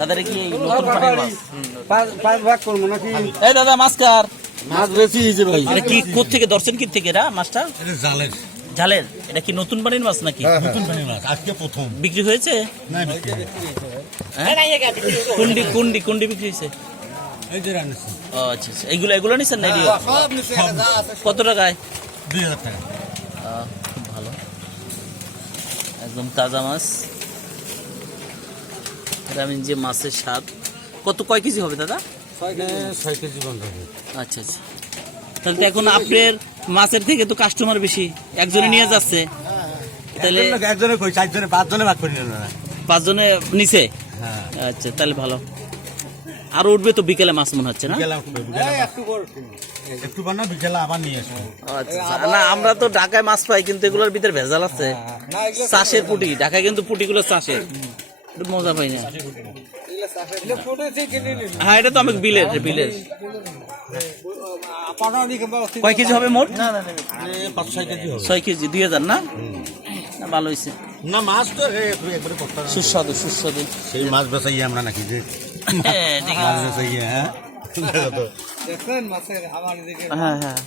দাদারে কি এই নতুন পানির মাছ? পাঁচ ভাগ করবো নাকি? এই দাদা মাছকার মাছ বেশি হয়েছে ভাই। এটা কি কোত্থেকে ধরছেন কি থেকে এরা মাছটা? এটা জালের ঝালের। এটা কি নতুন পানির মাছ নাকি? নতুন পানির মাছ আজকে প্রথম বিক্রি হয়েছে? না বিক্রি হয়নি। হ্যাঁ? কুন্ডি বিক্রি হয়েছে? এই যে রান্নাছি ও আচ্ছা আচ্ছা। এগুলো নিছেন না এগুলো? কত টাকায়? 2000 টাকা। খুব ভালো, একদম তাজা মাছ। এটা আমি যে মাছের স্বাদ কয় কেজি হবে দাদা? 6 কেজি বন্ধ হবে। আচ্ছা আচ্ছা। তাহলে তো এখন আপনার মাছের থেকে তো কাস্টমার বেশি, একজনে নিয়ে যাচ্ছে, তাহলে একজনে কই 4 জনে 5 জনে ভাগ করে নিল না। 5 জনে নিচে। হ্যাঁ আচ্ছা তাহলে ভালো। আর উঠবে তো বিকেলে মাছ মনে হচ্ছে না? একটু বানা বিকেলে আবার নিয়ে আসবো। আচ্ছা না, আমরা তো ঢাকায় মাছ পাই কিন্তু এগুলোর ভিতরে ভেজাল আছে। চাষের পুঁটি, ঢাকায় কিন্তু পুঁটিগুলো চাষের, মজা পাই না। হ্যাঁ এটা তো আমি বিলের। কয় কেজি হবে মোট? 5-6 কেজি হবে। 6 কেজি। 2000 না? ভালো হয়েছে, না মাছ তো একবারে কত সুস্বাদু। সেই মাছ বেচাই আমরা নাকি যে হ্যাঁ ঠিক মাছ আছে। বেচাই হ্যাঁ দেখেন মাছের আমার দিকে হ্যাঁ